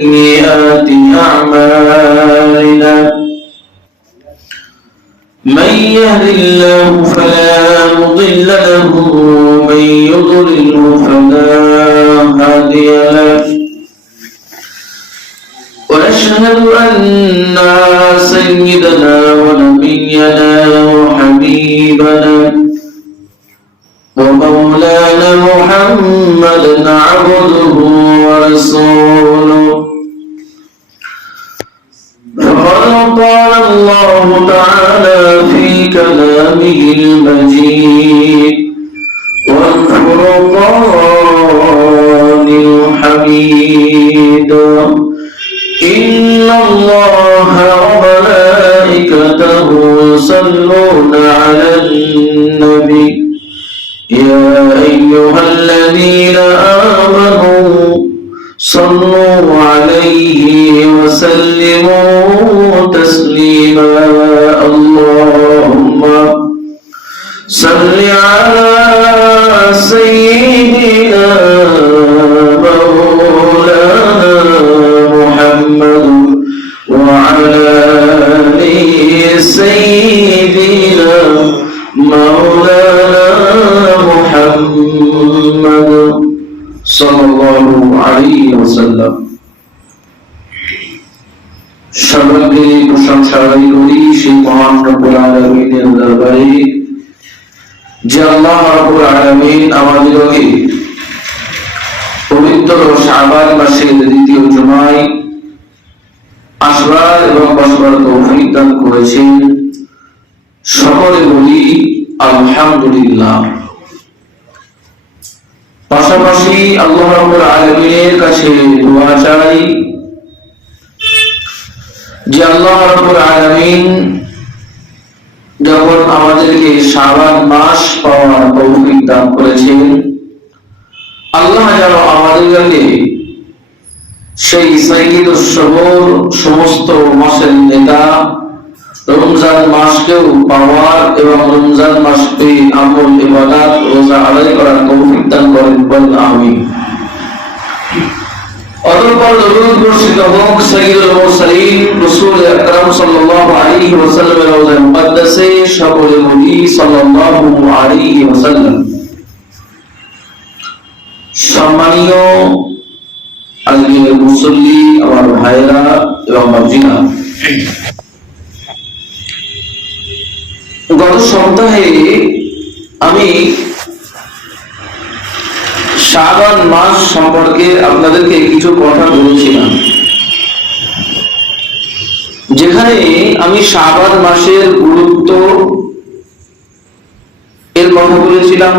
سيئات أعمالنا من يهد الله فلا مضل له ومن يضلل فلا هادي له ونشهد أن سيدنا ونبينا وحبيبنا ومولانا محمدا عبده ورسوله فقد قال الله تعالى في كلامه المجيد والفرقان الحميد إن الله وملائكته يصلون على النبي يا أيها الذين آمنوا صلوا عليه وسلموا تسليما اللهم صل على سيدنا مولانا محمد وعلى آل سيدنا مولانا محمد সাল্লাল্লাহু আলাইহি ওয়াসাল্লাম। সকলকে প্রশংসা করি সেই মহান রব্বুল আলামিনের দরবারে যে আল্লাহ রাব্বুল আলামিন আমাদেরকে পবিত্র শাবান মাসের দ্বিতীয় জুমায় আসবার এবং বসবার তৌফিক দান করেছেন। সকলে বলি আলহামদুলিল্লাহ। পাশাপাশি আল্লাহ রাব্বুল আলামিনের কাছে দোয়া চাই যে আল্লাহ রাব্বুল আলামিন যখন আমাদেরকে শাবান মাস পাওয়ার তৌফিক দান করেছেন, আল্লাহ যেন আমাদেরকে সেই সাইকিদ শহর সমস্ত মাসের নেতা রমজান মাসকেও পাওয়ার এবং রমজান মাস পেয়ে আমল ইবাদত রোজা আদায় করার তৌফিক দান করেন, বলেন আমিন। অতঃপর দরুদ বর্ষিত হোক সাইয়্যিদুল মুরসালিন রাসূল আকরাম সাল্লাল্লাহু আলাইহি ওয়াসাল্লামের রওজা মুকদ্দাসে, সকলে বলি সাল্লাল্লাহু আলাইহি ওয়াসাল্লাম। সম্মানীয় আজকের মুসল্লি আমার ভাইরা এবং বাজিনা, গত সপ্তাহে আমি শাবান মাস সম্পর্কে আপনাদেরকে কিছু কথা বলেছিলাম, যেখানে আমি শাবান মাসের গুরুত্ব এর কথা বলেছিলাম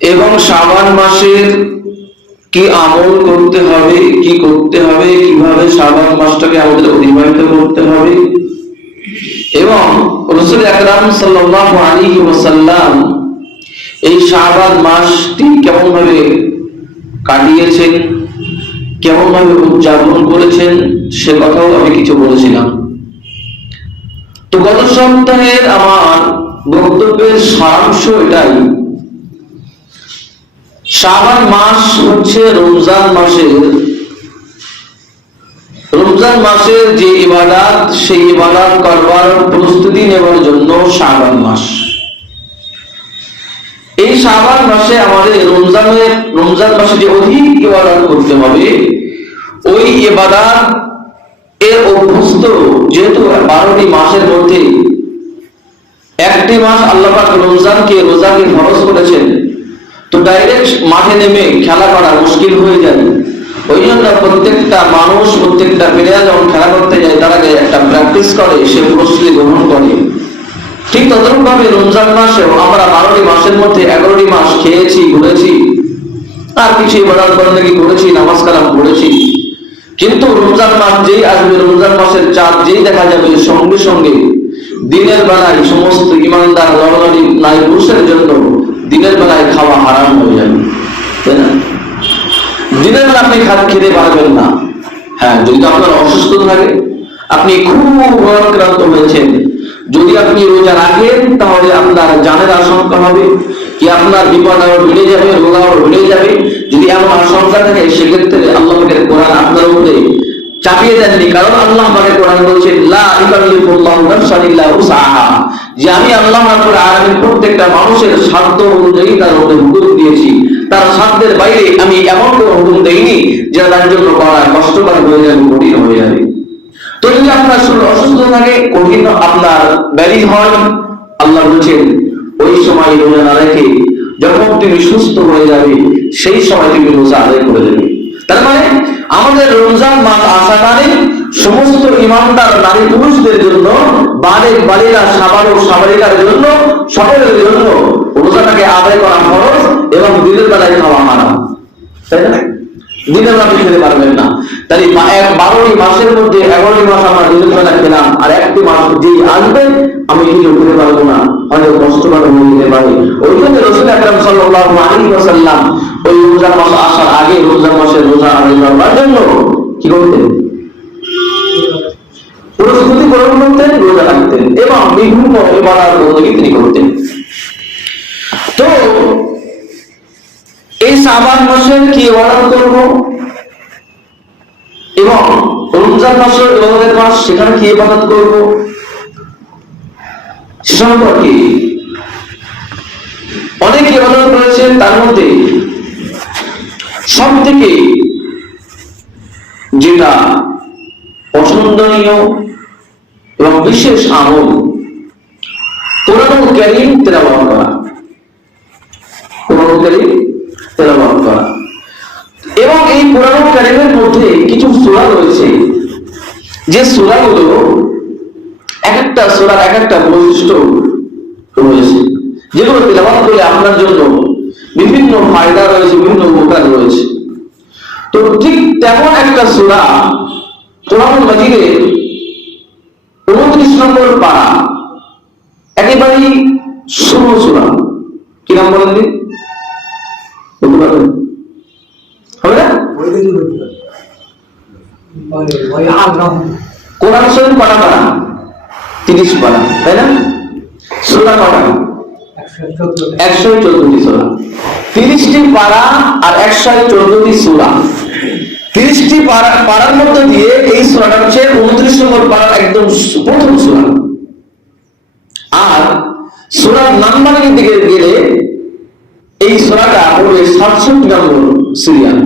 এবং শাবান মাসের কি আমল করতে হবে, কি করতে হবে, কিভাবে শাবান মাসটাকে আমাদের অতিবাহিত করতে হবে এবং রাসূল আকরাম সাল্লাল্লাহু আলাইহি ওয়াসাল্লাম এই শাবান মাসটি কেমন ভাবে কাটিয়েছেন, কেমন ভাবে উদযাপন করেছেন, সে কথাও আমি কিছু বলেছিলাম। তো গত সপ্তাহের আমার বক্তব্যের সারাংশ এটাই, শাবান মাস হচ্ছে রমজান মাসের যে ইবাদত, সেই ইবাদত করবার প্রস্তুতি নেওয়ার জন্য শাবান মাস। এই শাবান মাসে আমাদের রমজান মাসে যে অধিক ইবাদত করতে হবে, ওই ইবাদত এর অভ্যস্ত, যেহেতু 12টি মাসের মধ্যে একটি মাস আল্লাহ পাক রমজানকে রোজাকে ফরজ করেছেন, তো ডাইরেক্ট মাঠে নেমে খেলা করা মুশকিল হয়ে যায়। ওই জন্য প্রত্যেকটা মানুষ, প্রত্যেকটা প্লেয়ার যখন খেলা করতে যায়, তারা একটা প্র্যাকটিস করে, সে প্রস্তুতি গ্রহণ করে। ঠিক ততরূপ ভাবে রমজান মাসেও আমরা 12টি মাসের মধ্যে 11টি মাস খেয়েছি, ঘুরেছি, আর কিছু ইবাদত বন্দেগী করেছি, নামাজ কালাম পড়েছি, কিন্তু রমজান মাস যেই আসবে, রমজান মাসের চাঁদ যেই দেখা যাবে, সঙ্গে সঙ্গে দিনের বেলায় সমস্ত ইমানদার নরনারী নারী পুরুষের জন্য দিনের বেলায় খাওয়া হারাম হয়ে যাবে, তাই না? দিনের বেলা আপনি খেতে পারবেন না। হ্যাঁ, যদি আপনার অসুস্থ থাকে, আপনি খুব রোগাক্রান্ত হয়েছেন, যদি আপনি রোজা রাখেন তাহলে আপনার জানের আশঙ্কা হবে কি আপনার বিপদ আরো বেড়ে যাবে, রোগ আরো বেড়ে যাবে, যদি এমন আশঙ্কা থাকে সেক্ষেত্রে আল্লাহ পাকের কোরআন আপনার উপরে চাপিয়ে দেননি, কারণ আল্লাহ পাকের কোরআন বলছেন লা ইকাল্লিফুল্লাহু নাফসান ইল্লা উসআহা, যে আমি আল্লাহ রাব্বুল আলামিন প্রত্যেকটা মানুষের সাধ্য অনুযায়ী তার উপরে হুকুম দিয়েছি, তার সাধ্যের বাইরে আমি এমন কোনো হুকুম দেইনি যে তার জন্য করা কষ্টকর হয়ে যাবে, কঠিন হয়ে যাবে। তো যদি আপনার শরীর অসুস্থ থাকে, কঠিন আপনার ব্যাধি হয়, আল্লাহ বলছেন ওই সময় রোজা না রেখে যখন তুমি সুস্থ হয়ে যাবে সেই সময় তুমি রোজা আদায় করে দেবে। তার মানে আমাদের রমজান মাস আসাকালে সমস্ত ইমানদার নারী পুরুষদের জন্য, বালিক বালিকা সাবালক সাবালিকার জন্য, সকলের জন্য রোজাটাকে আদায় করা ফরজ এবং দিনের বেলায় খাওয়া হারাম, তাই না? দিনের বেলা খেতে পারবেন না। তাই 12টি মাসের মধ্যে 11টি মাস আমরা দিনের বেলা খেলাম, আর একটি মাস যে আসবে আমি কিছু খেতে পারবো না, হয়তো কষ্টকর হয়ে যেতে পারে। ওই জন্য রাসূল আকরাম সাল্লাল্লাহু আলাইহি ওয়াসাল্লাম ওই রমজান মাস আসার আগে রমজান মাসের রোজা আদায় করার জন্য কি করতেন? প্রস্তুতি গ্রহণ করতেন, রোজা রাখতেন এবং বিভিন্ন ইবাদত বন্দেগী তিনি করতেন। তো এই শাবান মাসের কি ইবাদত করব এবং রমজান মাসের ইবাদতের মাস, সেখানে কি ইবাদত করব সে সম্পর্কে অনেক ইবাদত রয়েছে। তার মধ্যে সব থেকে যেটা পছন্দনীয় এবং বিশেষ আমল কোরআনুল কারীম তেলাওয়াত করা, কোরআনুল কারীম তেলাওয়াত করা। এবং এই কোরআনুল কারীমের মধ্যে কিছু সূরা রয়েছে, যে সূরাগুলো এক একটা সূরার এক একটা বৈশিষ্ট্য রয়েছে, যেগুলো তেলাওয়াত করলে আপনার জন্য বিভিন্ন ফায়দা রয়েছে, বিভিন্ন উপকার রয়েছে। তো ঠিক তেমন একটা সূরা কোরআনুল মাজিদের 29 নম্বর পারা, একেবারেই শুরু সূরা, কি নাম বলেন দিন? হবে না? কোরআন শরীফ পারা 30 পারা, তাই না? সূরা কটা? 114টি সূরা, 30টি পারা আর 114টি সূরা। 30টি পারার মধ্যে দিয়ে এই সূরাটা হচ্ছে 29 নম্বর পারার একদম প্রথম সূরা। আর সূরার নাম্বারের দিকে গেলে এই সূরাটা পড়বে 67 নম্বর সিরিয়াল।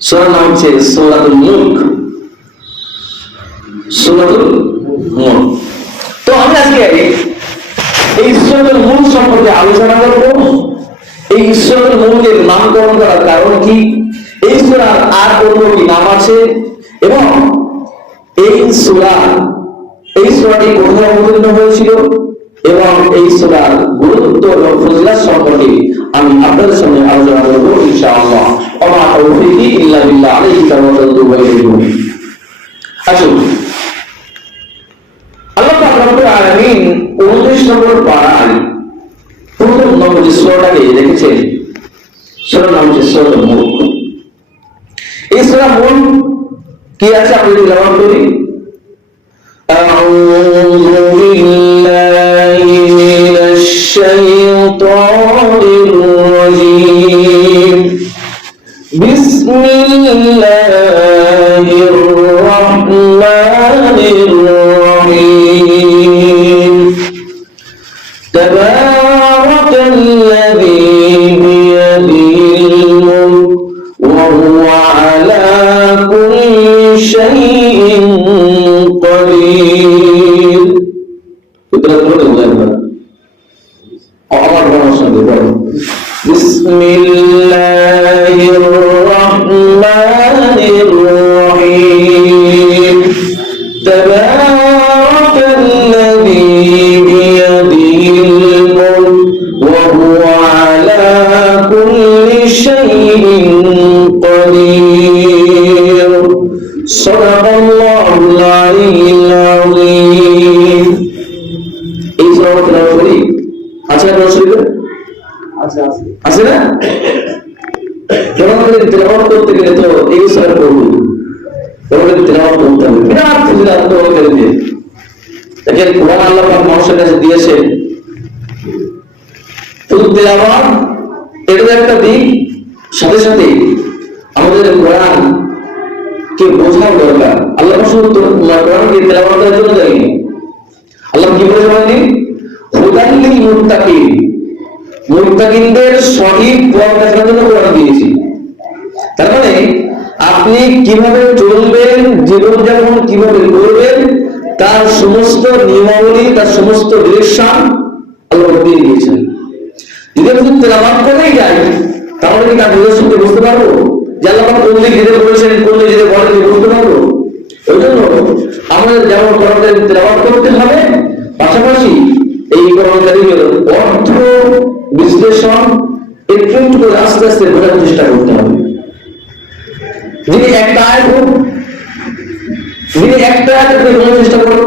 সূরার নাম হচ্ছে সূরাতুল মুলক, সূরাতুল মুলক। তো আমি আজকে এই সূরাতুল মুলক সম্পর্কে আলোচনা করব। এই সূরাতুল মুলকের নামকরণ করার কারণ কি, এই সূরার আর অন্য কি নাম আছে, এবং এই সূরাটি কোথায় অবতীর্ণ হয়েছিল, এবং এই সূরার গুরুত্ব এবং ফজিলত সম্পর্কে আমি আপনাদের সামনে আলোচনা করব ইনশাআল্লাহ। ওয়া মা তাওফীকি ইল্লা বিল্লাহ, আলাইহি তাওয়াক্কালতু ওয়া ইলাইহি উনীব। আসুন, আল্লাহ পাক রব্বুল আলামিন 29 নম্বর পারায় প্রথম নম্বর যে সূরাটাকে রেখেছেন, সূরার নাম হচ্ছে সূরাতুল মুলক। এই সূরা মুলক কি আছে আপনি তেলাওয়াত করি। আউযু বিল্লাহি মিনাশ শাইতানির রাজীম। বিসমিল্লাহির রাহমানির রাহিম। তাবারাকাল্লাযী বিয়াদিহিল মুলক ওয়া হুয়া আলা কুল্লি শাইইন কাদির। এটা বলতে বলেন আমার ভাষায় বলেন। বিসমিল্লাহির রাহমানির রাহিম। তাবারাকাল্লাযী বিয়াদিহিল মুলক ওয়া হুয়া আলা কুল্লি শাইইন কাদির। সাদাকাল্লাহুল আলিয়্যুল আযীম। এই সূরা তেলাওয়াত করি আছে না শরীফে? আছে আছে আছে না? তোমাদের তেলাওয়াত করতে গেলে তো এই সূরা পড়ব, তোমাদের তেলাওয়াত করতে হবে, বিরাট ফজিলত করে দেবে। দেখেন কোরআন আল্লাহ পাক মানুষের কাছে দিয়েছেন, শুধু তেলাওয়াত এটা একটা দিক। সাথে সাথে আমাদের কোরআন কে বোঝার দরকার। আল্লাহ কোরআনকে তেলাওয়াত করার জন্য দেয়নি। আল্লাহ কি বলে বলেন, হুদাল লিল মুত্তাকিন, মুত্তাকিনদের সঠিক পথ দেখানোর জন্য কোরআন দিয়েছি। তার মানে আপনি কিভাবে চলবেন, জীবনযাপন কিভাবে করবেন, তার সমস্ত নিয়মাবলী, তার সমস্ত ডিরেকশন আল্লাহ দিয়ে দিয়েছেন। যদি আমি তেলাওয়াত করেই যাই তাহলে কি তার ডিরেকশনকে বুঝতে পারবো? যে আল্লাহ কোন দিক যেতে বলেছেন, কোন দিক যেতে বলেন, বুঝতে পারবো? ওই জন্য আমাদের যেমন কোরআনের তেলাওয়াত করতে হবে, পাশাপাশি এই কোরআন কারীমের অর্থ বিশ্লেষণ একটু একটু করে আস্তে আস্তে বোঝার চেষ্টা করতে হবে। যিনি একটা আয়াত বোঝার চেষ্টা করুন,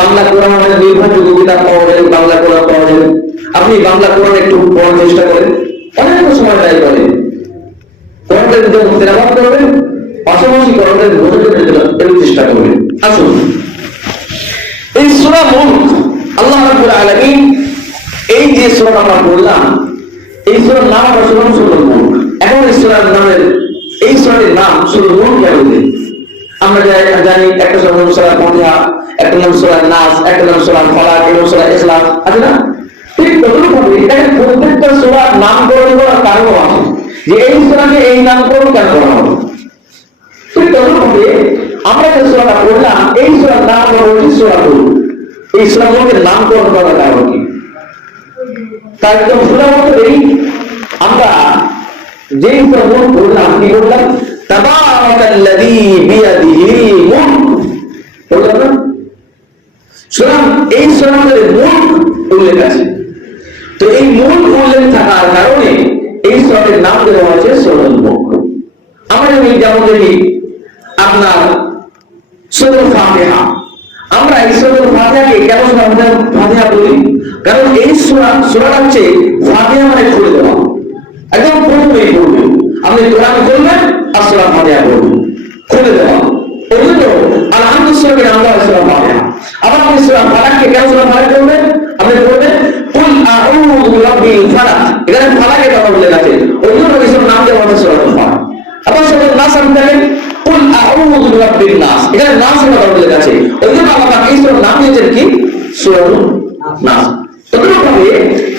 বাংলা কোরআন আমাদের নির্ভরযোগ্য কিতাব পাওয়া যায়, বাংলা কোরআন পাওয়া যায়। আপনি বাংলা কোরআন একটু পড়ার চেষ্টা করেন, অনেক সময় ব্যয় করেন, কোরআনের যখন তেলাওয়াত করবেন পাশাপাশি কোরআনের বোঝার চেষ্টা করবেন। আসুন, এই সূরা মুলক আল্লাহ রাব্বুল আলামিন এই যে সূরা আমরা পড়লাম, এই সূরার নাম আমরা শুনলাম সূরা মুলক। এখন এই সূরার নামের, এই সূরাটির নাম সূরা মুলক কেন দিলেন? আমরা জানি একটা সূরা ফাতিহা, একটা নাম সূরা নাস, একটা নাম সূরা ফালাক, একটা সূরা ইখলাস, আছে না? ঠিক ততভাবে এখানে প্রত্যেকটা সূরার নামকরণ করার কারণ আছে, যে এই সূরাকে এই নামকরণ কেন করা হলো। ঠিক ততভাবে আমরা যে সূরাটা পড়লাম, এই সূরার নাম হচ্ছে সূরা মুলক। এই সূরা মুলকের নামকরণ করার কারণ কি? তার একদম সূরা মধ্যেই আমরা যেই সূরা মুলক পড়লাম, কি বললাম? তাবারাকাল্লাযী বিয়াদিহিল মুলক বললাম না? সুতরাং এই সূরার মধ্যে মুলক উল্লেখ আছে। তো এই মুলক উল্লেখ থাকার কারণে এই সূরাটির নাম দেওয়া হয়েছে সূরাতুল মুলক। আমরা যেমন দেখি আপনার সূরাতুল ফাতিহা, আমরা এই সূরাতুল ফাতিহাকে কেন সূরাতুল ফাতিহা বলি? কারণ এই সূরাটা হচ্ছে ফাতিহা মানে খুলে দেওয়া, একদম প্রথমেই পড়বে। আপনি কোরআন করবেন আর সূরা ফাতিহা পড়বেন, খুলে দেওয়া। ওই জন্য আলহামদুলিল্লাহ নাম দেওয়া সূরা ফাতিহা। আবার আপনি সূরা ফালাককে কেন সূরা ফালাক করবেন? আপনি পড়বেন কুল আউযু বিরাব্বিল ফালাক, এখানে ফালাকের কথা উল্লেখ আছে, ওই জন্য এই সূরার নাম দেওয়া হয়েছে সূরাতুল ফালাক। আবার সূরা নাস আপনি দেখেন কুল আউযু বিরাব্বিন নাস, এখানে নাসের কথা উল্লেখ আছে, ওই জন্য আল্লাহ এই সূরার নাম দিয়েছেন কি? সূরাতুল নাস। তদ্রূপভাবে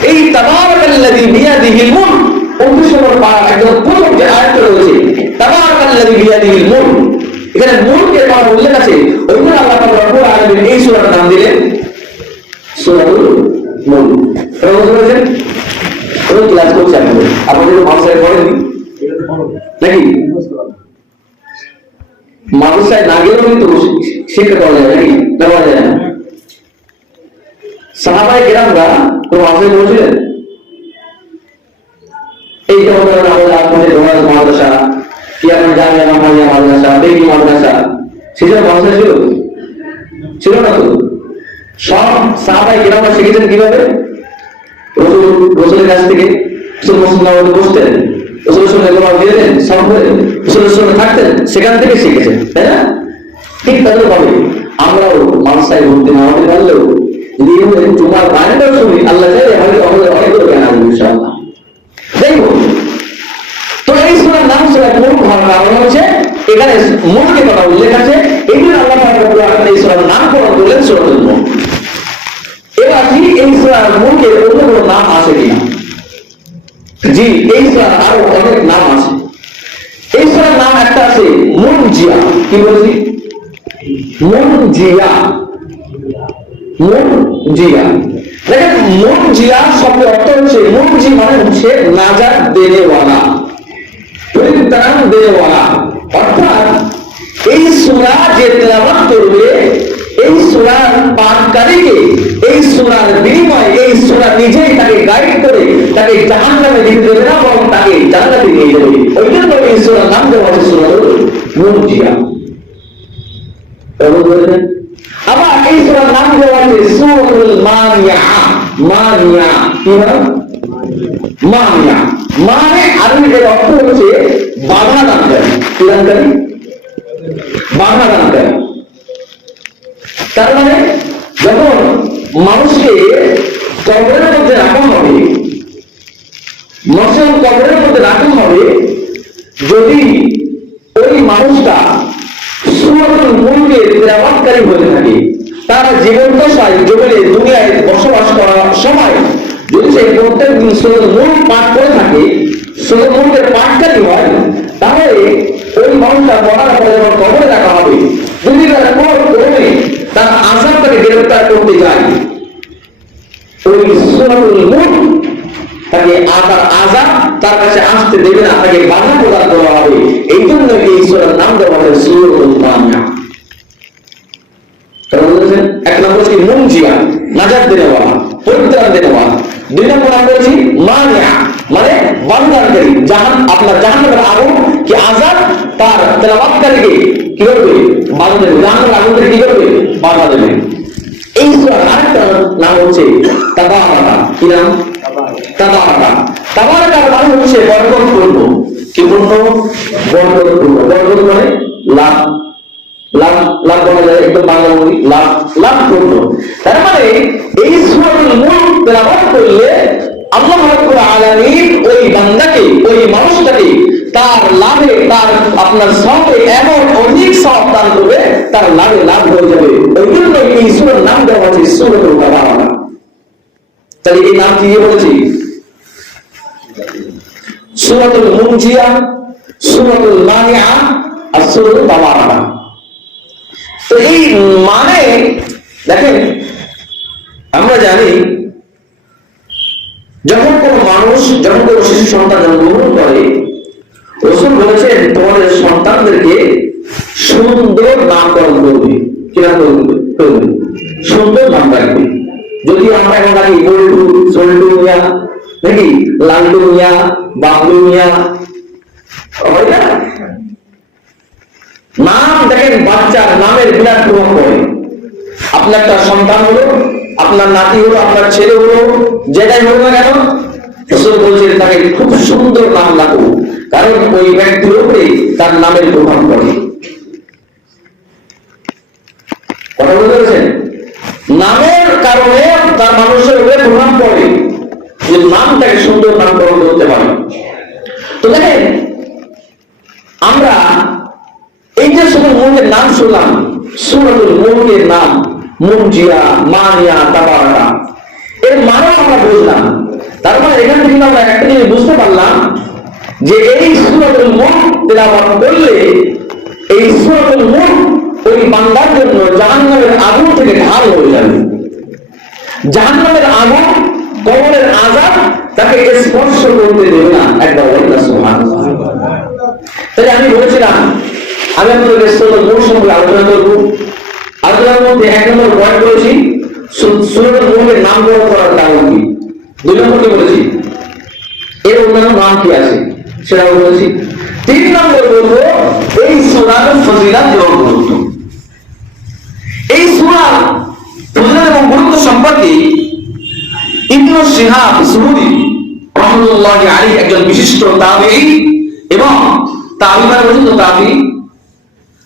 এই তাবারাকাল্লাযী বিয়াদিহিল মুলক 29 নম্বর পারা একদম প্রথম যে আয়াতটা রয়েছে, তাবারাকাল্লাযী বিয়াদিহিল মুলক, এখানে মুলকের কথা উল্লেখ আছে, ওই জন্য আল্লাহ পাক রব্বুল আলামিন এই সূরার নাম দিলেন সূরাতুল মুলক। বুঝতে পেরেছেন? কোন ক্লাস করছেন আপনাদের? মাদ্রাসায় পড়েননি নাকি? মাদ্রাসায় না গেলেও কিন্তু শিক্ষা পাওয়া যায় নাকি? না পাওয়া যায় না? সাহাবায়ে কেরামরা কোন মাদ্রাসায় পড়েছিলেন? এই যেমন আমাদের মাদ্রাসা, কি আপনার জামিয়া মাহমুদিয়া মাদ্রাসা, বেগি মাদ্রাসা, সেসব মাদ্রাসা ছিল না তো? সব সাহাবায়ে কেরামরা শিখেছেন কিভাবে? রাসূলের কাছ থেকে। রাসূল মুসলিম বসতেন, রাসূলের সঙ্গে জবাব দিতেন, সব করে রাসূলের সঙ্গে থাকতেন, সেখান থেকে শিখেছেন, তাই না? ঠিক তাহলে আমরাও মাদ্রাসায় ভর্তি না হতে পারলেও যদি জুমার বায়ানটাও শুনি, আল্লাহ চাইলে হয়তো আমাদের অনেকগুলো জ্ঞান আসবে ইনশাআল্লাহ। যাই হোক, তো এই সূরার নাম সূরা মুলক হওয়ার কারণ হচ্ছে এখানে মুলকের কথা উল্লেখ আছে, এই জন্য আল্লাহ পাক রব্বুল আলামিন এই সূরার নামকরণ করলেন সূরাতুল মুলক। এবার কি এই সূরার মুলকের অন্য কোনো নাম আছে কিনা? জি, এই সূরার আরো অনেক নাম আছে। এই সূরার নাম একটা আছে মুনজিয়া। কি বলছি? মুনজিয়া। মুনজিয়া। দেখেন, মুনজিয়া শব্দের অর্থ হচ্ছে, মুনজি মানে হচ্ছে নাজাত দেনেওয়ালা, পরিত্রাণ দেনেওয়ালা। অর্থাৎ এই সূরা যে তেলাওয়াত করবে, এই সূরার পাঠকারীকে এই সূরার বিনিময়ে এই সূরা নিজেই তাকে গাইড করে তাকে জাহান্নামে দিতে দেবে না, বরং তাকে জান্নাতে নিয়ে যাবে। ওই জন্য এই সূরার নাম দেওয়া হয়েছে সূরাতুল মুনজিয়া। আবার এই সূরার নাম দেওয়া হয়েছে সূরাতুল মানিয়া। মানিয়া কি হয়? মানিয়া মানে আরবিতে অর্থ হচ্ছে বাধা দানকারী। কি দানকারী? বাধা দানকারী। তার মানে যখন মানুষকে কবরের মধ্যে রাখা হবে, মানুষের যদি ওই মানুষটা সূরাতুল মুলকে তেলাওয়াতকারী হয়ে থাকে, তার জীবন দশায় জমিনে দুনিয়ায় বসবাস করার সময় যদি সে প্রত্যেক দিন সূরাতুল মুলক পাঠ করে থাকে, সূরাতুল মুলকের পাঠকারী হয়, তাহলে ওই মানুষটা মরার পরে যখন কবরে রাখা হবে, যদি তার কোনো ক্রমে তার আযাব তাকে গ্রেফতার করতে যায়, ওই সূরাতুল মুলক তাকে তার আযাব তার কাছে আসতে দেবে না, তাকে বাধা প্রদান করা হবে। এই জন্য এই সূরার নাম দেওয়া হয় সূরাতুল মানিয়া। কারণ বলেছেন এক নম্বর হচ্ছে মুনজিয়া, নাজাত দেওয়া, পরিত্রাণ দেওয়া। দুই নম্বর নাম বলেছি মানিয়া, মানে বাধাদানকারী। আপনার জাহান্নামের আগুন কি আযাব তার তেলাওয়াতকারীকে কি করবে? বাধা দেবে। জাহান্নামের আগুন থেকে কি করবে? বাধা দেবে। এই সূরার আরেকটা নাম হচ্ছে তাবারাকা। কি নাম? তাবারাকা। তাবারাকার মানে হচ্ছে বরকতপূর্ণ। কি পূর্ণ? বরকতপূর্ণ। বরকত মানে লাভ, লাভ লাভ বলা যায় একদম বাংলা বলি, লাভ লাভ পূর্ণ। তার মানে এই সূরাতুল মুলক তেলাওয়াত করলে আল্লাহ রাব্বুল আলামিন ওই বান্দাকে, ওই মানুষটাকে তার লাভে, তার আপনার সওয়াবে এমন অধিক সওয়াব দান করবে, তার লাভে লাভ হয়ে যাবে। ওই জন্য এই সূরার নাম দেওয়া হয়েছে সূরাতুল তাবারাকা। তাহলে এই নাম কি বলেছি? সূরাতুল মুনজিয়া, সূরাতুল মানিয়া আর সূরাতুল তাবারাকা। তো এই মানে দেখেন, আমরা জানি যখন কোন মানুষ, যখন কোন শিশু সন্তান জন্মগ্রহণ করে, রাসূল বলেছেন তোমাদের সন্তানদেরকে সুন্দর নামকরণ করবে। কি নাম করবে? সুন্দর নাম রাখবে। যদি আমরা এখন নাকি বল্টু, সল্টু মিয়া, নাকি লাল্টু মিয়া, বাবলু মিয়া, হয় না? নাম দেখেন, বাচ্চার নামের বিরাট প্রভাব পড়ে। আপনার একটা সন্তান হলো, আপনার নাতি হলো, আপনার ছেলে হলো, যেটাই হলো না কেন, রাসূল বলছেন তাকে খুব সুন্দর নাম রাখো, কারণ ওই ব্যক্তির উপরে তার নামের প্রভাব পড়ে। কথা বুঝতে পেরেছেন? নামের কারণে তার মানুষের উপরে প্রভাব পড়ে, যে নামটাকে সুন্দর নামকরণ করতে পারে। তো দেখেন, আমরা এই যে সূরাতুল মুলকের নাম শুনলাম, সূরাতুল মুলকের নাম মুনজিয়া, মানিয়া, তাবারাকা, এর মানে আমরা বুঝলাম। তার মানে এখান থেকে আমরা একটা জিনিস বুঝতে পারলাম যে এই সূরাতুল মুলক তেলাওয়াত করলে, এই সূরাতুল মুলক ওই বান্দার জন্য জাহান্নামের আগুন থেকে ঢাল হয়ে যাবে। জাহান্নামের আগুন, কবরের আযাব তাকে স্পর্শ করতে দেবে না। একবার বলেন না সুবহানাল্লাহ। তাহলে আমি বলেছিলাম, আমি আপনাদের সূরাতুল মুলক সম্পর্কে আলোচনা করব। আলোচনার মধ্যে এক নম্বর পয়েন্ট বলেছি সূরাতুল মুলকের নামকরণ করার কারণ কি। দুই নম্বরটি বলেছি এর অন্যান্য নাম কি আছে সেটাও বলেছি। তিন নম্বর বলবো এই সূরার ফজিলত এবং গুরুত্ব। এই সূরার ফজিলত এবং গুরুত্ব সম্পর্কে ইবনে শিহাব যুহরি রাহমাতুল্লাহি আলাইহি একজন বিশিষ্ট তাবেঈ এবং তাবেঈরা বলেন তাবেঈ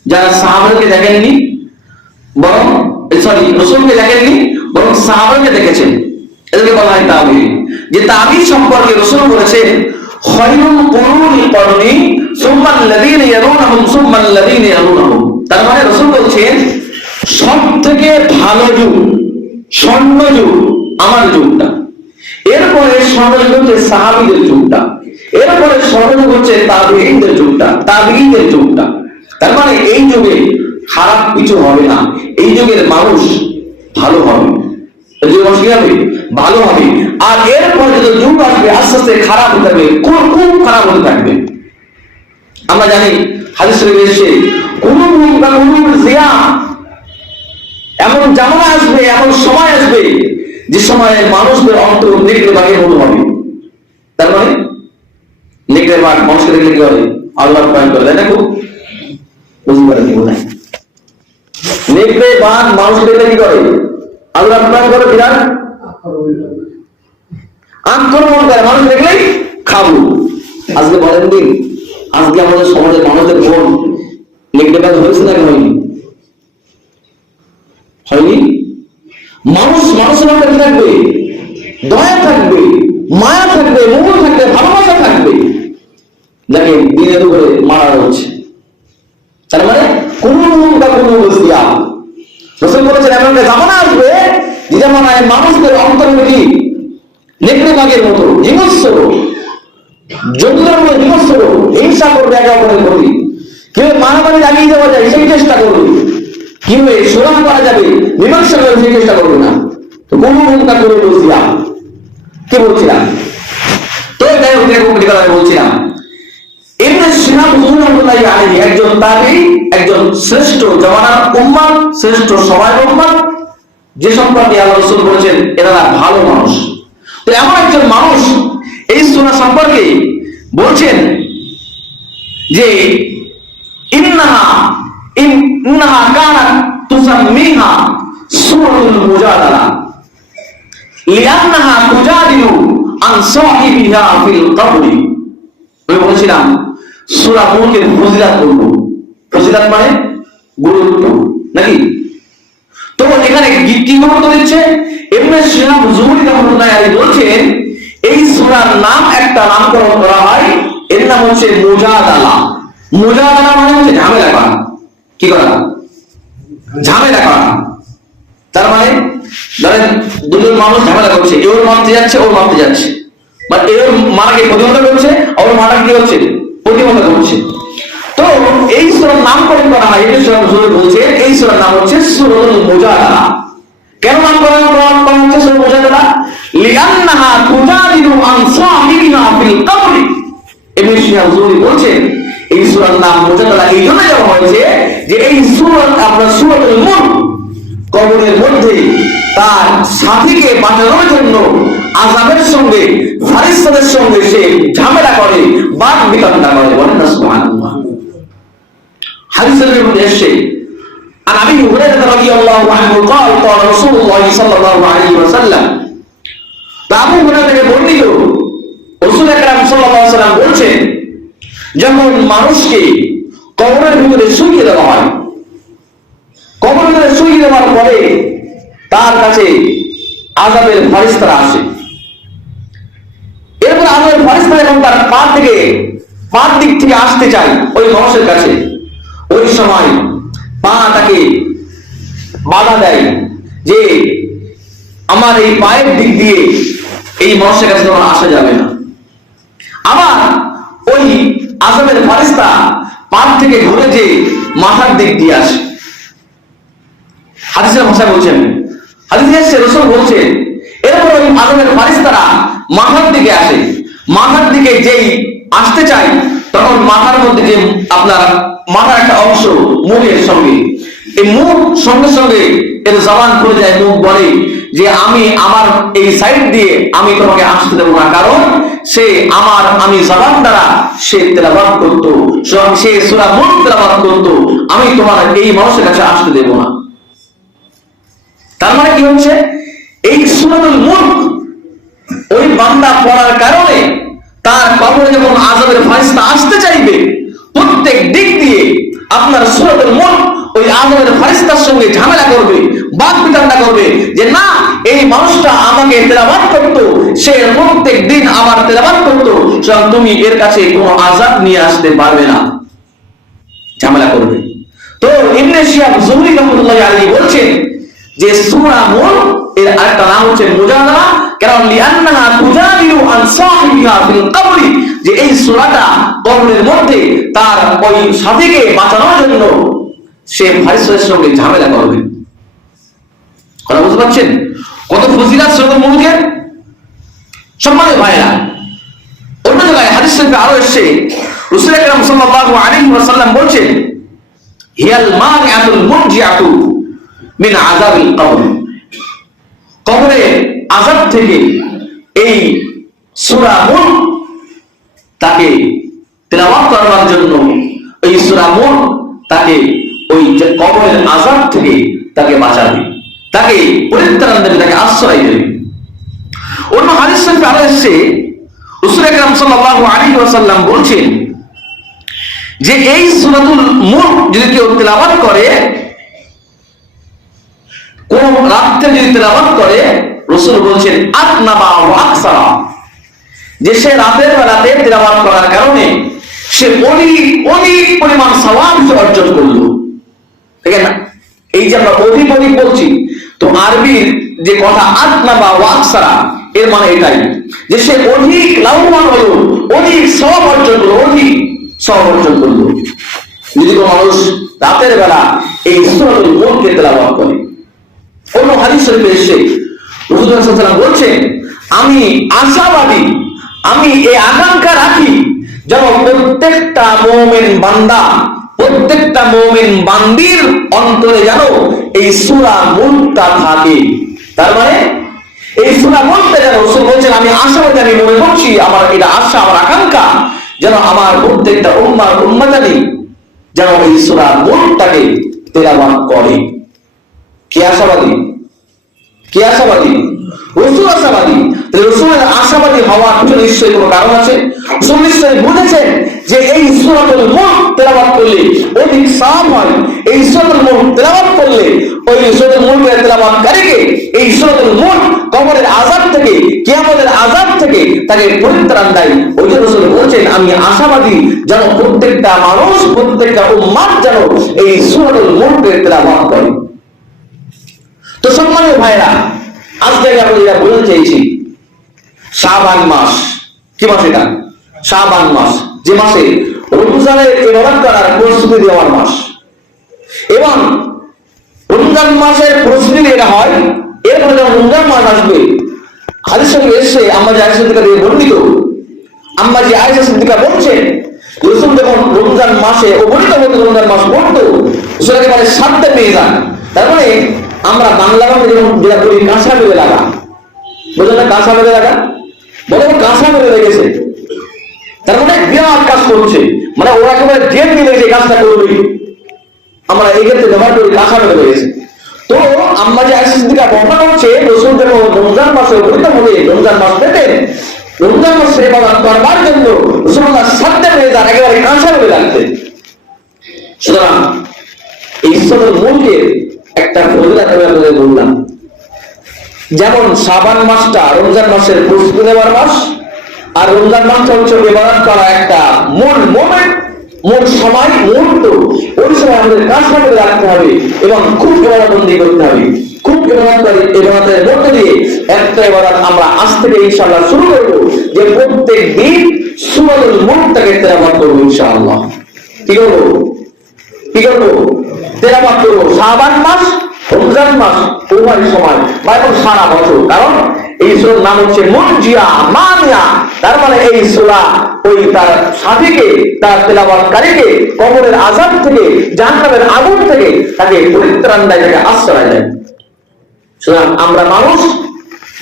যারা সাহাবাদেরকে দেখেননি, বরং রাসূলকে দেখেননি, বরং সাহাবাদেরকে দেখেছেন, এদেরকে বলা হয় তাবেঈ। যে তাবেঈ সম্পর্কে রাসূল বলেছেন খায়রুল কুরুনি করনি সুম্মা আল্লাযীনা ইয়ালুনহুম সুম্মা আল্লাযীনা ইয়ালুনহুম। তার মানে রাসূল বলেছেন সবথেকে ভালো যুগ, স্বর্ণযুগ আমার যুগটা, এরপরে স্বর্ণযুগ হচ্ছে সাহাবীদের যুগটা, এরপরে স্বর্ণযুগ হচ্ছে তাবেঈদের যুগটা, তাবেঈদের যুগটা। তার মানে এই যুগে খারাপ কিছু হবে না, এই যুগের মানুষ ভালো হবে, ভালো হবে। আর এরপরে যত যুগ আসবে আস্তে আস্তে খারাপ হতে থাকবে, খুব খারাপ হতে থাকবে। আমরা জানি হাদিস শরীফে এসেছে কুলুবুহুম কাকুলুবিল জিয়া, এমন জামানা আসবে, এমন সময় আসবে যে সময়ে মানুষদের অন্তর নেকড়ে বাঘের মতো হবে। তার মানে নেকড়ে বাঘ মানুষকে দেখলে কি হবে? আল্লাহ প্রাণ করে, তাই না? খুব বুঝতে পারেন কি বলে? নেকড়ে বাঘ মানুষকে দেখলে কি করে? আল্লাহ প্রাণ করে, বিরাট আক্রমণ করে, মানুষ দেখলেই খাবো। আজকে বলেন দিন, আজকে আমাদের সমাজের মানুষদের মন নেকড়ে বাঘ হয়েছে নাকি হয়নি? হয়নি? মানুষ মানুষের মধ্যে থাকবে, দয়া থাকবে, মায়া থাকবে, মুখ থাকবে, ভালোবাসা থাকবে, যাকে দিনে দুপুরে মারা হচ্ছে। তার মানে কোনো বসিয়া রসুল বলেছেন এমন একটা জামানা আসবে যে জামানায় মানুষদের অন্তরে কি নেকড়ে বাঘের মতো হিংস্র, জন্তুদের মতো হিংস্র, হিংসা করবে একে অপরের প্রতি। কিভাবে মারামারি লাগিয়ে দেওয়া যায় সেই চেষ্টা করবে, কিভাবে সুরাম করা যাবে মীমাংসা করবে সেই চেষ্টা করবে না। তো কোন ভূমিকা করে বলছিলাম, কি বলছিলাম? তো এটাই বলছিলাম ইবনে শিহাব রাহমাতুল্লাহি আলাইহি একজন তাবী, একজন শ্রেষ্ঠ জামানার উম্মাহ, শ্রেষ্ঠ সময়ের উম্মাহ, যে সম্পর্কে আল্লাহ রাসূল বলেছেন এরা ভালো মানুষ। তো এমন একজন মানুষ এই সূরা সম্পর্কে বলছেন যে ইন্নাহা কানাত তুসাম্মিহা সূরাতুল মুজাদালা লিআন্নাহা তুজাদিলু আন সাহিবিহা ফিল কবরি। আমি বলেছিলাম সূরা মুলকের ফজিলত বলবো, ফজিলত মানে গুরুত্ব নাকি? তো এখানে কি গুরুত্ব দিচ্ছে? ইবনে শিহাব যুহরি রাহমাতুল্লাহি আলাইহি বলছেন এই সূরার নাম একটা নামকরণ করা হয়, এর নাম হচ্ছে মুজাদালা। মুজাদালা মানে হচ্ছে ঝামেলা করা। কি করা? ঝামেলা করা। তার মানে ধরেন দুজন মানুষ ঝামেলা করছে, এর মারতে যাচ্ছে ওর মারতে যাচ্ছে, মানে এর মারাকে প্রতিহত করছে ওর মারা কি হচ্ছে প্রতিহত করছে। তো এই সূরার নামকরণ করা হয়, এটা সূরা বলছে এই সূরার নাম হচ্ছে সূরাতুল মুজাদালা। কেন নামকরণ করা হচ্ছে সূরা মুজাদালা? লিআন্নাহা তুজাদিলু আন সাহিবিহা ফিল কবরি। ইবনে শিহাব যুহরি বলছেন এই সূরার নাম মুজাদালা এই জন্য দেওয়া হয়েছে যে এই সূরা আপনার সূরাতুল মুলক কবরের মধ্যে তার সাথীকে বাঁচানোর জন্য আযাবের সঙ্গে ফেরেশতাদের সঙ্গে সে ঝামেলা করে, বাদ বিতণ্ডা করে। বলেন না সুবহানাল্লাহ। হাদিসের মধ্যে এসেছে عن ابي هريره رضي الله عنه قال قال رسول الله صلى الله عليه وسلم। আবু হুরায়রা থেকে বর্ণিত রাসূল আকরাম সাল্লাল্লাহু আলাইহি ওয়াসাল্লাম বলেন যখন মানুষকে কবরের ভিতরে শুইয়ে দেওয়া হয়, কবরের ভিতরে শুইয়ে দেওয়ার পরে তার কাছে আযাবের ফেরেশতারা আসে। এরপর আযাবের ফেরেশতারা যখন তার পা দিক থেকে আসতে চায় ওই মানুষের কাছে, ওই সময় পা তাকে বাধা দেয় যে আমার এই পায়ের দিক দিয়ে এই মানুষের কাছে তোমার আসা যাবে না। আবার ওই আযাবের ফেরেশতা পা থেকে ঘুরে যে মাথার দিক দিয়ে আসে। হাদিসের ভাষায় বলছেন, হাদিসে এসেছে রাসূল বলছেন এরপর ওই আযাবের ফেরেশতারা মাথার দিকে আসে। মাথার দিকে যেই আসতে চায় তখন মাথার মধ্যে যে আপনার মাথার একটা অংশ মুখের সঙ্গে, এই মুখ সঙ্গে সঙ্গে এর জবান খুলে যায়, মুখ বলে যে আমি আমার এই সাইড দিয়ে আমি তোমাকে আসতে দেবো না, কারণ সে আমি জবান দ্বারা সে তেলাওয়াত করতো, সে সূরা মুলক তেলাওয়াত করতো, আমি তোমার এই মানুষের কাছে আসতে দেব না। তার মানে কি হচ্ছে এই সূরাতুল মুলক ওই বান্দা পড়ার কারণে তার কবরে যখন আযাবের ফেরেশতা আসতে চাইবে প্রত্যেক দিক দিয়ে আপনার সূরাতুল মুলক ওই আযাবের ফেরেশতার সঙ্গে ঝামেলা করবে, বাদ বিতণ্ডা করবে যে না এই মানুষটা আমাকে তেলাওয়াত করতো, সে প্রত্যেক দিন আমার তেলাওয়াত করতো, সুতরাং তুমি এর কাছে কোনো আযাব নিয়ে আসতে পারবে না, ঝামেলা করবে। তো ইবনে শিহাব যুহরি রাহমাতুল্লাহি আলাইহি বলছেন যে সূরা মুলক এর আরেকটা নাম হচ্ছে মুজাদালা, কারণ লিআন্নাহা তুজাদিলু আন সাহিবিহা ফিল কবরি, যে এই সূরাটা কবরের মধ্যে তার ওই সাথীকে বাঁচানোর জন্য সে ফেরেশতাদের সঙ্গে ঝামেলা করবে। কথা বুঝতে পারছেন কত ফজিলত সূরাতুল মুলকের? সম্মানিত ভাইরা, অন্য জায়গায় হাদিস শরীফে আরো এসেছে রাসূল আকরাম সাল্লাল্লাহু আলাইহি ওয়াসাল্লাম বলেছেন হিয়াল মানিআতুল মুনজিআতু মিন আযাবিল কবর। কবরে আযাব থেকে এই সূরা মুলক তাকে তেলাওয়াত করার জন্য, এই সূরা মুলক তাকে ওই কবরের আযাব থেকে তাকে বাঁচাবে, তাকে পরিত্রাণ দেবে, তাকে আশ্রয় দেবে। অন্য হাদিস শরীফে আরো এসেছে রাসূল আকরাম সাল্লাল্লাহু আলাইহি ওয়াসাল্লাম বলেছেন যে এই সূরাতুল মুলক যদি কেউ তেলাওয়াত করে, কোন রাতে যদি তেলাওয়াত করে, রাসূল বলেছেন আতনাবা ওয়া আকসারা, যে সে রাতের বেলাতে তেলাওয়াত করার কারণে সে অনেক অনেক পরিমাণ সওয়াব অর্জন করলো। দেখেন না, এই যে আমরা অধিক অধিক বলছি, তো আরবির যে কথা আদনা বা ওয়াকসারা, এর মানে এটাই যে সে অধিক লাভবান হলো, অধিক সওয়াব অর্জন করলো, অধিক সওয়াব অর্জন করলো। যদি কোনো মানুষ রাতের বেলা এই সূরাতুল মুলককে তেলাওয়াত করে, অন্য হাদিস শরীফে এসেছে রাসূলুল্লাহ সাল্লাল্লাহু আলাইহি ওয়াসাল্লাম বলছেন, আমি আশাবাদী, আমি এই আকাঙ্ক্ষা রাখি যেন প্রত্যেকটা মুমিন বান্দা, প্রত্যেকটা মুমিন বান্দির অন্তরে যেন এই সূরা মুলকটা থাকে। তার মানে এই সূরা মুলকটা যেন, রাসূল বলছেন আমি আশাবাদী, আমি মনে করছি, আমার এটা আশা, আমার আকাঙ্ক্ষা যেন আমার প্রত্যেকটা উম্মাতানি যেন এই সূরা মুলকটাকে তেলাওয়াত করে। কে আশাবাদী? কে আশাবাদী? রাসূল আশাবাদী। রাসূলের আশাবাদী হওয়ার পিছনে নিশ্চয়ই কোনো কারণ আছে। রাসূল নিশ্চয়ই বুঝেছেন যে এই সূরাতুল মুলক তেলাওয়াত করলে অধিক সওয়াব হয়। এই সূরাতুল মুলক তেলাওয়াত করলে ওই সূরাতুল মুলকের তেলাওয়াতকারীকে এই সূরাতুল মুলক কবরের আযাব থেকে, কিয়ামতের আযাব থেকে তাকে পরিত্রাণ দেয়। ওই যে রাসূল বলেছেন আমি আশাবাদী যেন প্রত্যেকটা মানুষ, প্রত্যেকটা উম্মাত যেন এই সূরাতুল মুলকের তেলাওয়াত করে। তো সম্মানীয় ভাইরা, আজকে আমি যেটা বলতে চাইছি, শাবান মাস, কি মাস এটা? শাবান মাস, যে মাসে রমজানের ইবাদত করার প্রস্তুতি দেওয়ার মাস। এবং রমজান মাসের প্রস্তুতি এটা হয়, এরপরে যখন রমজান মাস আসবে, হাদিস শরীফে এসেছে আম্মা যে আয়েশা সিদ্দিকা দিয়ে বর্ণিত, আম্মা যে আয়েশা সিদ্দিকা বলছেন রাসূল যখন রমজান মাসে অবনীত হতো, রমজান মাস পড়তো, সেটাকে বলে সাদ্দে মিজান। তার মানে আমরা বাংলা ভাষায় যেটা বলি কাঁচা মেরে লাগা, বুঝলেন না? কাঁচা মেরে লাগা, বলে কাঁচা মেরে লেগেছে, তার মানে বিরাট কাজ করছে, মানে ওরা একেবারে জেদ নিয়ে লেগেছে কাজটা করবেই। আমরা এই ক্ষেত্রে ব্যবহার করি কাঁচা মেরে লেগেছে। তো আম্মা যে আয়েশা সিদ্দিকা বর্ণনা করছে রাসূল যখন রমজান মাসে উপনীত হয়ে রমজান মাস পেতেন, রমজান মাসে ইবাদত করবার জন্য রাসূলুল্লাহ সাদ্দে মিজান, একেবারে কাঁচা মেরে লাগতেন। সুতরাং এই সূরাতুল মুলকের একটা ফজিলত আমি আপনাদের বললাম, যেমন শাবান মাসটা রমজান মাসের প্রস্তুতি নেওয়ার মাস, আর রমজান মাসটা হচ্ছে ইবাদত করা একটা মূল মোমেন্ট, মূল সময়, মুহূর্ত। ওই সময় আমাদের কাজ করে রাখতে হবে এবং খুব ইবাদতবন্দি করতে হবে। খুব ইবাদতের মধ্য দিয়ে একটা ইবাদত আমরা আজ থেকে ইনশাআল্লাহ শুরু করব, যে প্রত্যেক দিন সূরাতুল মুলকটাকে তেলাওয়াত করব ইনশাআল্লাহ। কি করব? কি করব? তেলাওয়াত করব। শাবান মাস, রমজান মাস, উভয় সময় বা এখন সারা বছর। কারণ এই সূরার নাম হচ্ছে মুনজিয়া, মানিয়া। তার মানে এই সূরা ওই তার সাথীকে, তার তেলাওয়াতকারীকে কবরের আযাব থেকে, জাহান্নামের আগুন থেকে তাকে পরিত্রাণ দেয়, তাকে আশ্রয় দেয়। সুতরাং আমরা মানুষ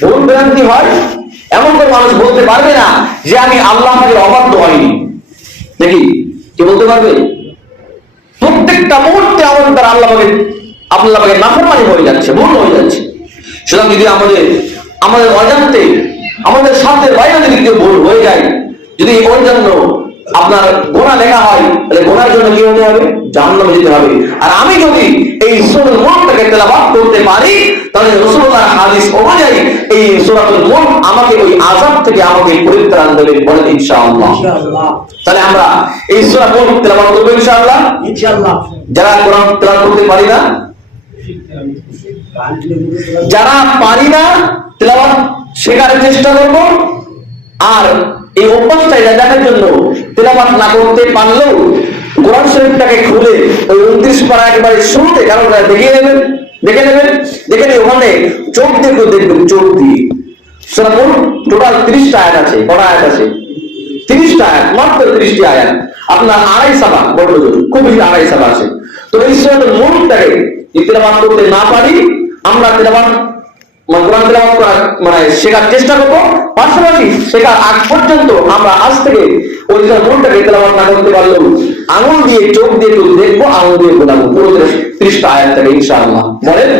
ভুল ভ্রান্তি হয়, এমন করে মানুষ বলতে পারবে না যে আমি আল্লাহ পাকের অবাধ্য হইনি। দেখি কে বলতে পারবে? প্রত্যেকটা মুহূর্তে আমাদের দ্বারা আল্লাহ পাকের নাফরমানি হয়ে যাচ্ছে, ভুল হয়ে যাচ্ছে। সুতরাং যদি আমাদের অজান্তে, আমাদের সাধ্যের বাইরে যদি কেউ ভুল হয়ে যায়, যদি ওর জন্য আপনার গোনা লেখা হয়, তাহলে গোনার জন্য কি হতে হবে? জাহান্নামে যেতে হবে। আর আমি যদি এই সূরাতুল মুলকটাকে তেলাওয়াত করতে পারি, তাহলে রাসূলুল্লাহর হাদিস অনুযায়ী এই সূরাতুল মুলক আমাকে ওই আযাব থেকে আমাকে পরিত্রাণ দেবে, বলেন ইনশাআল্লাহ। তাহলে আমরা এই সূরা মুলক তেলাওয়াত করব ইনশাআল্লাহ। যারা কোরআন তেলাওয়াত করতে পারি না, তেলাওয়াত শেখার চেষ্টা করব। আর এই অভ্যাসটা দেখার জন্য তেলাওয়াত না করতে পারলেও কোরআন শরীফটাকে খুলে ওই 29 পারা একেবারে শুরুতে কারণ দেখে নেবেন, দেখে নিয়ে ওখানে চোখ দিয়ে দেখবেন, চোখ দিয়ে। সূরা মুলক টোটাল 30টা আয়াত আছে। কটা আয়াত আছে? 30টা আয়াত, মাত্র 30টি আয়াত। আপনার 2.5 সাফা, বড় খুব বেশি 2.5 সাফা আছে। তো এই সূরাতুল মুলকটাকে তেলাওয়াত করতে না পারি, আমরা তেলাওয়াত কোরআন তেলাওয়াত করার শেখার চেষ্টা করবো। পাশাপাশি শেখার আগ পর্যন্ত আমরা আজ থেকে ওই মুলকটাকে তেলাওয়াত না করতে পারলেও আঙুল দিয়ে, চোখ দিয়ে একটু দেখবো, আঙুল দিয়ে বলাবো পুরো 30টা আয়াত থেকে ইনশাআল্লাহ। বলেন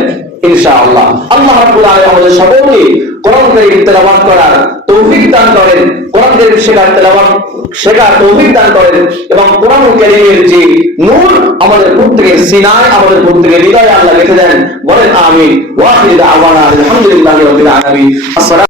ইনশাআল্লাহ। আল্লাহ রাব্বুল আলামিন আমাদের সকলকে কোরআন কারীম তেলাওয়াত করার তৌফিক দান করেন, কোরআন কারীম শেখার তৌফিক দান করেন, এবং কোরআন কারীমের যে নূর আমাদের প্রত্যেকের সিনায়, আমাদের প্রত্যেকের হৃদয়ে আল্লাহ রেখে দেন। বলেন আমিন। ওয়া আখিরু দাওয়ানা আলহামদুলিল্লাহি রাব্বিল আলামিন। আসসালামু